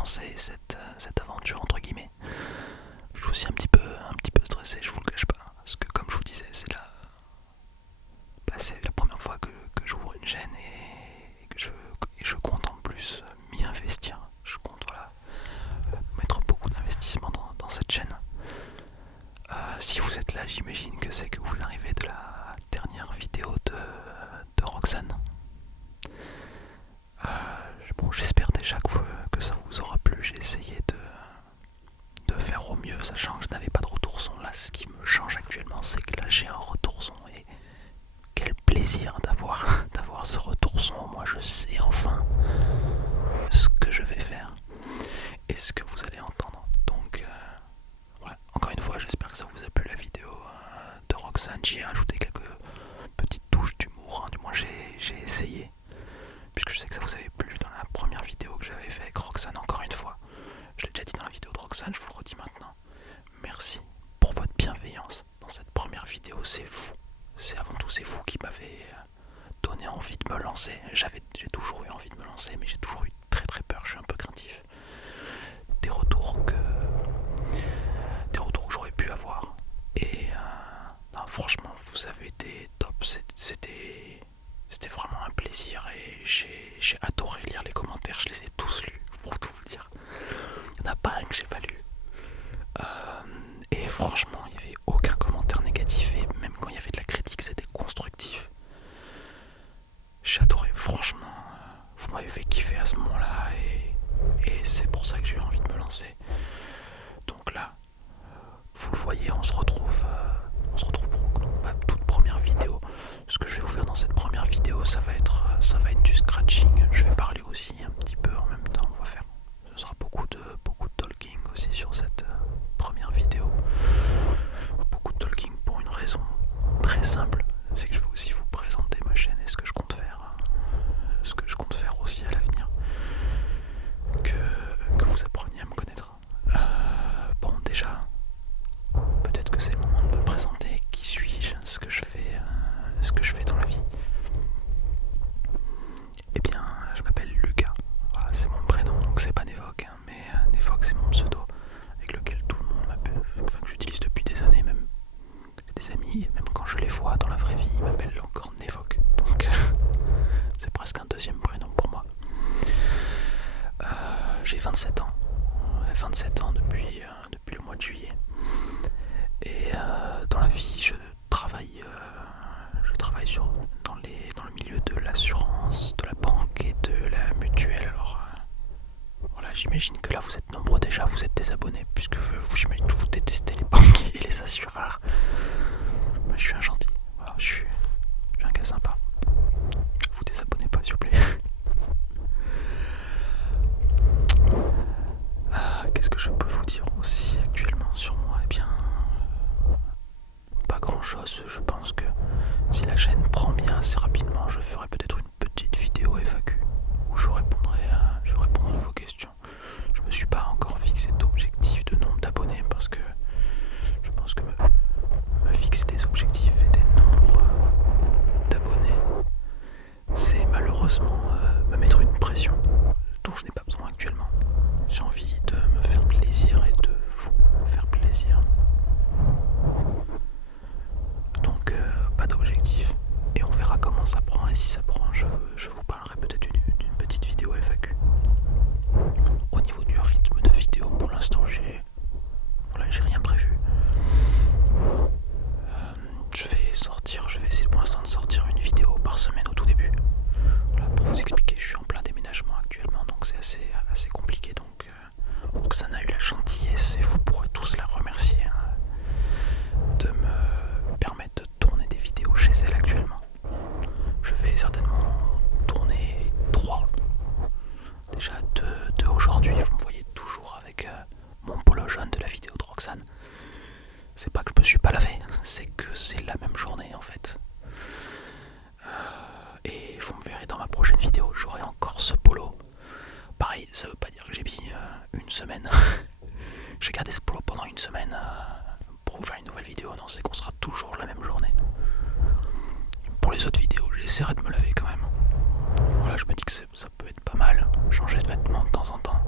commencer cette aventure entre guillemets. Je suis aussi un petit peu stressé, je vous le cache pas, parce que comme je vous disais, c'est la première fois que j'ouvre une chaîne et je compte en plus m'y investir. Je compte mettre beaucoup d'investissement dans cette chaîne. Si vous êtes là, j'imagine que c'est que vous arrivez de la dernière vidéo de Roxane. Bon, j'espère déjà que ça vous aura plu. J'ai essayé de faire au mieux, sachant que je n'avais pas de retour son. Là, ce qui me change actuellement, c'est que là j'ai un retour son et quel plaisir d'avoir ce retour son. Moi, je sais enfin ce que je vais faire et ce que vous allez entendre. Donc, voilà. Encore une fois, j'espère que ça vous a plu la vidéo de Roxane. J'y ai ajouté quelques petites touches d'humour, hein. Du moins, j'ai essayé. Puisque je sais que ça vous avait plu dans la première vidéo que j'avais fait avec Roxane, encore une fois. Je l'ai déjà dit dans la vidéo de Roxane, je vous le redis maintenant. Merci pour votre bienveillance dans cette première vidéo, c'est vous. Avant tout, c'est vous qui m'avez donné envie de me lancer. J'ai toujours eu envie de me lancer, mais j'ai toujours eu très très peur, je suis un peu craintif. Des retours que j'aurais pu avoir. Et non, franchement, vous avez été top, c'était vraiment un plaisir et j'ai adoré lire les commentaires, je les ai tous lus, pour tout vous dire. Il n'y en a pas un que j'ai pas lu. Et franchement, il n'y avait aucun commentaire négatif et même quand il y avait de la critique, c'était constructif. J'ai adoré, franchement, vous m'avez fait kiffer à ce moment-là et c'est pour ça que j'ai eu envie de me lancer. Donc là, vous le voyez, on se retrouve pour ma toute première vidéo. Ce que je vais vous faire dans cette première vidéo, ça va être du scratching. Je vais parler aussi un petit peu en même temps. Ce sera beaucoup de talking aussi sur cette première vidéo. Beaucoup de talking pour une raison très simple, c'est que je vais aussi vous présenter ma chaîne et ce que je compte faire aussi à l'avenir. Que vous appreniez à me connaître. Bon, déjà, peut-être que c'est le moment de me présenter. Qui suis-je, ce que je fais dans la vie. Eh bien, je m'appelle Lucas. Voilà, c'est mon prénom, donc c'est pas Nevoc, hein, mais Nevoc c'est mon pseudo avec lequel tout le monde m'appelle, enfin que j'utilise depuis des années même. J'ai des amis, et même quand je les vois dans la vraie vie, ils m'appellent encore Nevoc. Donc c'est presque un deuxième prénom pour moi. J'ai 27 ans. 27 ans depuis le mois de juillet. Et dans la vie, je travaille dans le milieu de l'assurance, de la banque et de la mutuelle. Alors voilà, j'imagine que là vous êtes nombreux déjà, vous êtes des abonnés, puisque j'imagine que vous détestez les banquiers et les assureurs. Moi, je suis un gentil, voilà, je suis un gars sympa. Vous désabonnez pas s'il vous plaît. Qu'est-ce que je peux vous dire aussi actuellement sur moi? Eh bien, pas grand chose. Je pense que si la chaîne prend bien assez rapidement, je ferai peut-être une petite vidéo FAQ où je répondrai à vos questions. Je me suis pas encore fixé d'objectif de nombre d'abonnés parce que je pense que me fixer des objectifs et des nombres d'abonnés, c'est malheureusement me mettre une pression dont je n'ai pas besoin actuellement. J'ai envie de me faire plaisir et de vous faire plaisir. Donc pas d'objectif et on verra comment ça prend, et si ça prend, je vous parlerai peut-être d'une petite vidéo FAQ. Au niveau du rythme de vidéo, pour l'instant j'ai rien prévu. Je vais essayer pour l'instant de sortir une vidéo par semaine au tout début. Voilà, pour vous expliquer, je suis en plein déménagement actuellement, donc c'est assez compliqué. Donc Roxane a eu la gentillesse, et vous pourrez tous la remercier, hein, de me permettre de tourner des vidéos chez elle actuellement. Je vais certainement tourner 3. Déjà 2 aujourd'hui, vous me voyez toujours avec mon polo jaune de la vidéo de Roxane. C'est pas que je me suis pas lavé, c'est que c'est la même journée en fait. Et vous me verrez dans ma prochaine vidéo, j'aurai encore ce polo. Pareil, ça veut pas dire que j'ai mis une semaine. J'ai gardé ce polo pendant une semaine pour vous faire une nouvelle vidéo. Non, c'est qu'on sera toujours la même journée. Pour les autres vidéos, j'essaierai de me laver quand même. Voilà, je me dis que ça peut être pas mal, changer de vêtements de temps en temps.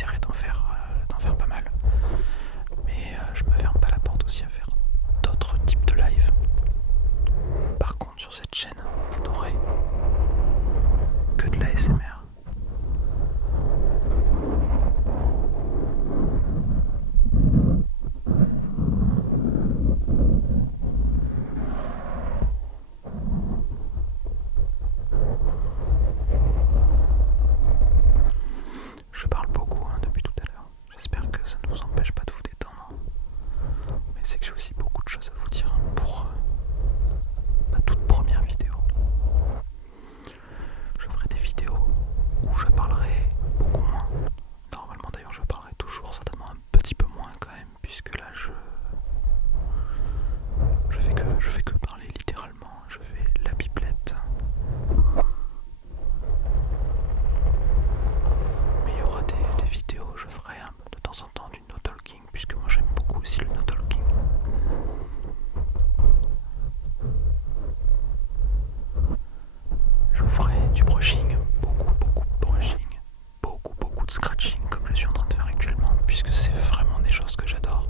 j'essaierai d'en faire pas mal. Mais je me ferme pas la porte aussi à faire d'autres types de live. Par contre, sur cette chaîne, vous n'aurez que de la l'ASMR. Je parle beaucoup depuis tout à l'heure. J'espère que ça ne vous empêche pas de vous détendre. Mais c'est que j'ai aussi beaucoup de choses à vous dire pour ma toute première vidéo. Je ferai des vidéos où je parlerai beaucoup moins. Normalement d'ailleurs je parlerai toujours certainement un petit peu moins quand même, puisque là je fais que parler littéralement. Je fais la pipelette. Mais il y aura des vidéos où je ferai de temps en temps du no-talking, puisque moi j'aime beaucoup aussi le no-talking. Je ferai du brushing, beaucoup de brushing, beaucoup de scratching comme je suis en train de faire actuellement, puisque c'est vraiment des choses que j'adore.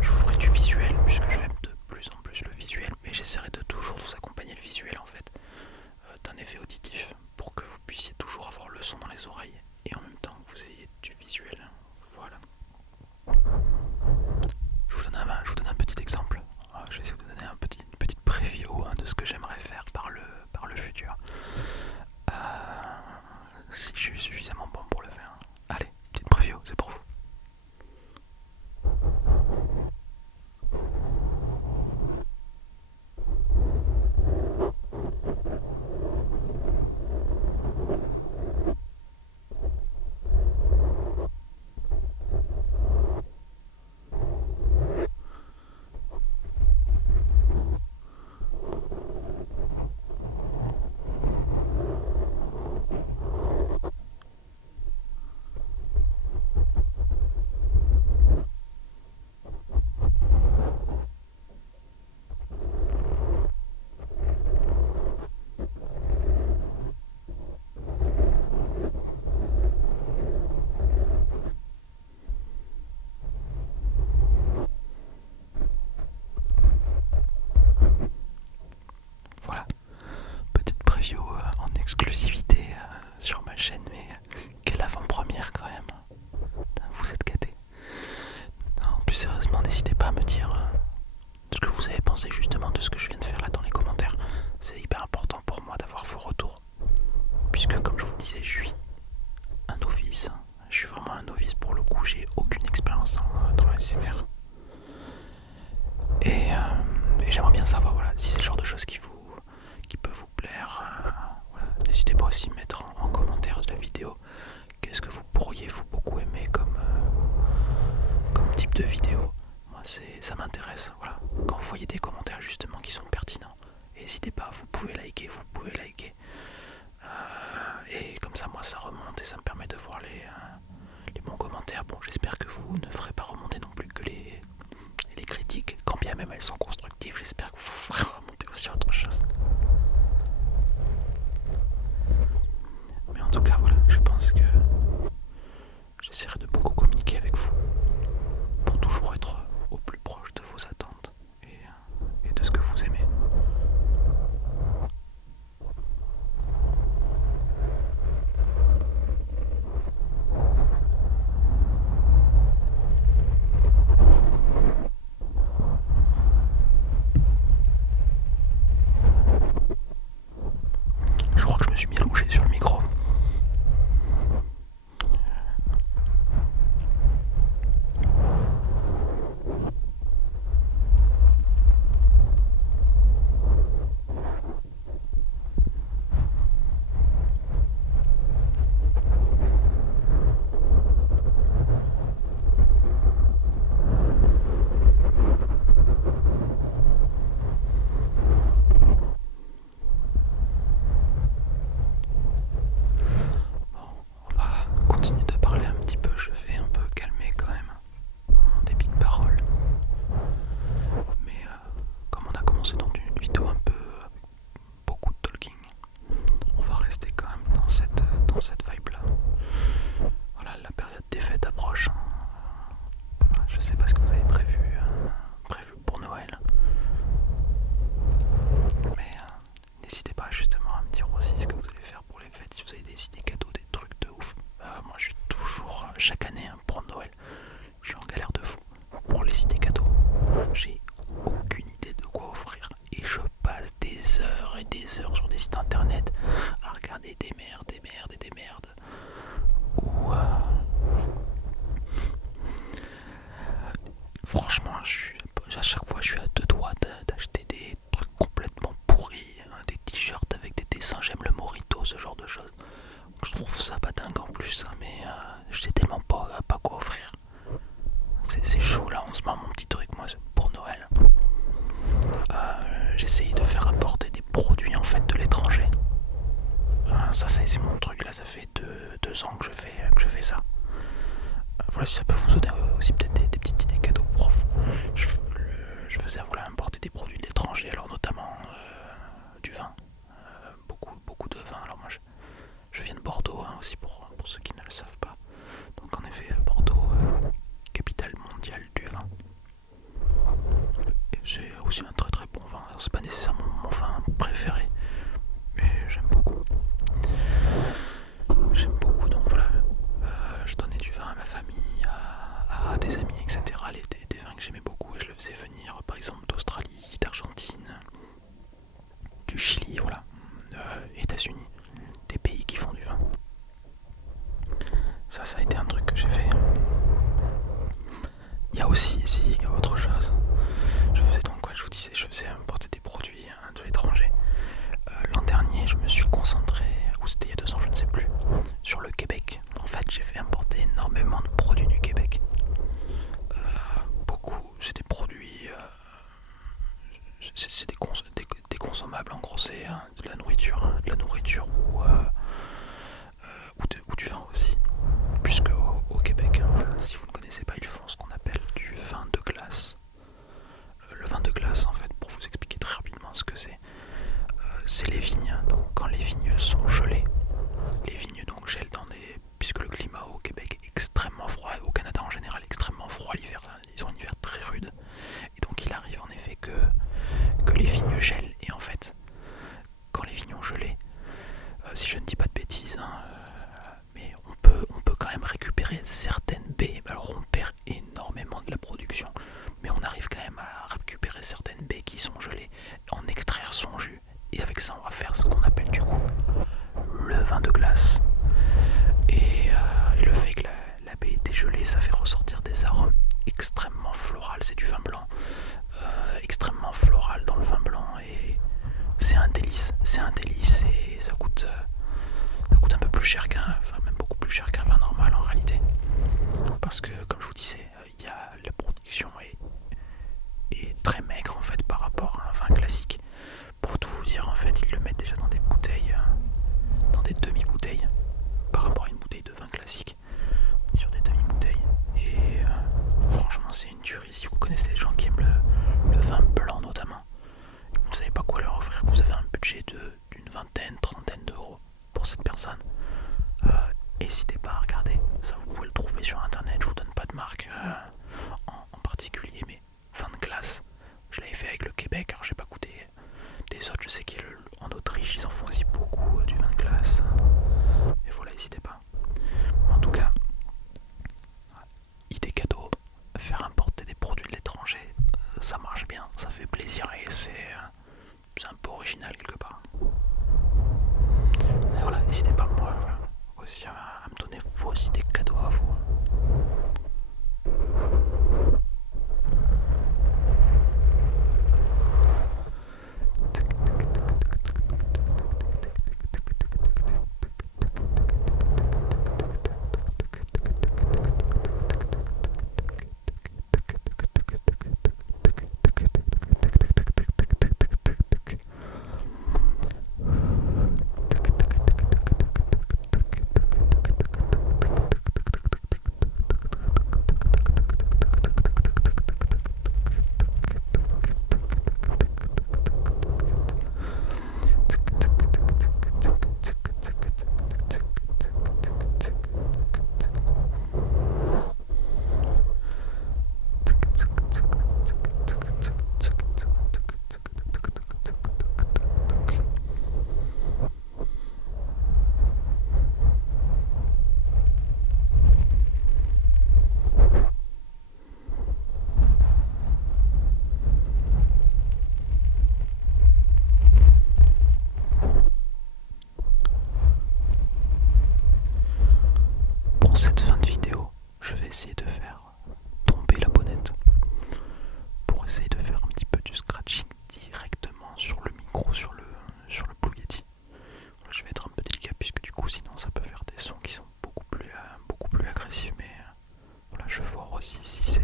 Je vous ferai du visuel, puisque j'aime de plus en plus le visuel, mais j'essaierai de toujours vous accompagner le visuel en fait, d'un effet auditif, pour que vous puissiez toujours avoir le son dans les oreilles, et en même temps que vous ayez du visuel. Voilà. Je vous donne un petit exemple. Je vais essayer de vous donner une petite preview de ce que j'aimerais faire par le futur. Si je suis suffisamment bon pour le faire. Allez, petite preview, c'est pour vous. Voilà, petite preview en exclusivité sur ma chaîne, mais quelle avant-première quand même. Vous êtes gâtés. Non, plus sérieusement, n'hésitez pas à me dire ce que vous avez pensé justement de ce que je viens de faire là dans les commentaires. C'est hyper important pour moi d'avoir vos retours, puisque comme je vous le disais, je suis un novice. Je suis vraiment un novice pour le coup, j'ai aucune expérience dans le SMR. Et j'aimerais bien savoir si c'est le genre de choses qui peut vous plaire. Voilà. N'hésitez pas aussi à mettre en commentaire de la vidéo qu'est-ce que vous pourriez vous beaucoup aimer comme type de vidéo. Moi ça m'intéresse. Voilà. Quand vous voyez des commentaires justement qui sont pertinents, n'hésitez pas, vous pouvez liker. Et comme ça moi ça remonte et ça me permet de voir les bons commentaires. Bon, j'espère que vous ne ferez pas remonter non plus que les critiques, quand bien même elles sont constructives. J'espère que vous ferez remonter aussi autre chose. Mais en tout cas voilà, je pense que j'essaierai de beaucoup communiquer avec vous pour toujours être au plus proche de vos attentes et de ce que vous aimez. chaque année pour Noël. Je suis en galère de fou pour les idées cadeaux. J'ai aucune idée de quoi offrir et je passe des heures et des heures sur des sites internet à regarder des merdes, des merdes et des merdes. Ou franchement, à chaque fois je suis à deux doigts d'acheter des trucs complètement pourris, hein, des t-shirts avec des dessins, j'aime le Morito, ce genre de choses. Je trouve ça pas dingue en plus, hein, mais je sais tellement pas quoi offrir. C'est chaud là en ce moment mon petit truc moi pour Noël. J'essaye de faire importer des produits en fait de l'étranger. Ça c'est mon truc là, ça fait deux ans que je fais ça. Voilà, si ça peut vous donner aussi peut-être des petites idées cadeaux pour vous. Je faisais voilà, importer des produits de l'étranger, alors notamment du vin. Beaucoup de vin. Alors moi je viens de Bordeaux hein, aussi pour ceux qui ne le savent pas. Donc en effet Bordeaux, capitale mondiale du vin. Et c'est aussi un très très bon vin. Alors, c'est pas nécessairement mon vin préféré, mais j'aime beaucoup. J'aime beaucoup donc voilà. Je donnais du vin à ma famille, à des amis, etc. Des vins que j'aimais beaucoup et je le faisais venir par exemple d'Australie, d'Argentine, du Chili, voilà, États-Unis, des pays qui font du vin. Ça a été un truc que j'ai fait. Il y a aussi, il y a autre chose. Je faisais donc quoi, je vous disais, je faisais importer des produits hein, de l'étranger. L'an dernier, je me suis concentré, ou c'était il y a 2 ans, je ne sais plus, sur le Québec. En fait, j'ai fait importer énormément de produits du Québec. Beaucoup, c'est des produits, c'est des consommables. En gros, c'est de la nourriture, ou du vin aussi. Puisque au Québec, hein, voilà, si vous ne connaissez pas, ils font ce qu'on appelle du vin de glace. Le vin de glace, en fait, pour vous expliquer très rapidement ce que c'est les vignes. Donc, quand les vignes sont gelées, les vignes donc gèlent puisque le climat au Québec est extrêmement froid, et au Canada en général extrêmement froid l'hiver, ils ont un hiver très rude. Et donc, il arrive en effet que les vignes gèlent. Et en fait, quand les vignes ont gelé, si je ne dis pas de bêtises, hein, mais on peut quand même récupérer certaines baies. Alors on perd énormément de la production, mais on arrive quand même à récupérer certaines baies qui sont gelées, en extraire son jus, et avec ça on va faire ce qu'on appelle du coup le vin de glace. Et le fait que la baie était gelée, ça fait ressortir des arômes extrêmement floraux. C'est du vin blanc, extrêmement floral dans le vin blanc, et c'est un délice, et ça coûte un peu plus cher même beaucoup plus cher qu'un vin normal en réalité. Parce que, comme je vous disais, la production est très maigre en fait par rapport à un vin classique. Pour tout vous dire, en fait, ils le mettent déjà dans des bouteilles, dans des demi-bouteilles, par rapport à une bouteille de vin classique, sur des demi-bouteilles. Et franchement, c'est une tuerie. Si vous connaissez des gens qui aiment le vin blanc notamment, et vous ne savez pas quoi leur offrir, que vous avez un budget d'une vingtaine, trentaine d'euros pour cette personne, n'hésitez pas à regarder. Ça, vous pouvez le trouver sur internet. Je vous donne pas de marque en particulier, mais vin de glace. Je l'avais fait avec le Québec, alors j'ai pas goûté les autres. Je sais qu'en Autriche, ils en font aussi beaucoup du vin de glace. Et voilà, n'hésitez pas. En tout cas, idée cadeau, faire importer des produits de l'étranger, ça marche bien, ça fait plaisir et c'est un peu original quelque part. Et voilà, n'hésitez pas moi aussi à me donner vos idées cadeaux à vous. en cette fin de vidéo, je vais essayer de faire tomber la bonnette pour essayer de faire un petit peu du scratching directement sur le micro, sur le Blue Yeti. Je vais être un peu délicat puisque du coup sinon ça peut faire des sons qui sont beaucoup plus agressifs, mais voilà, je vais voir aussi si c'est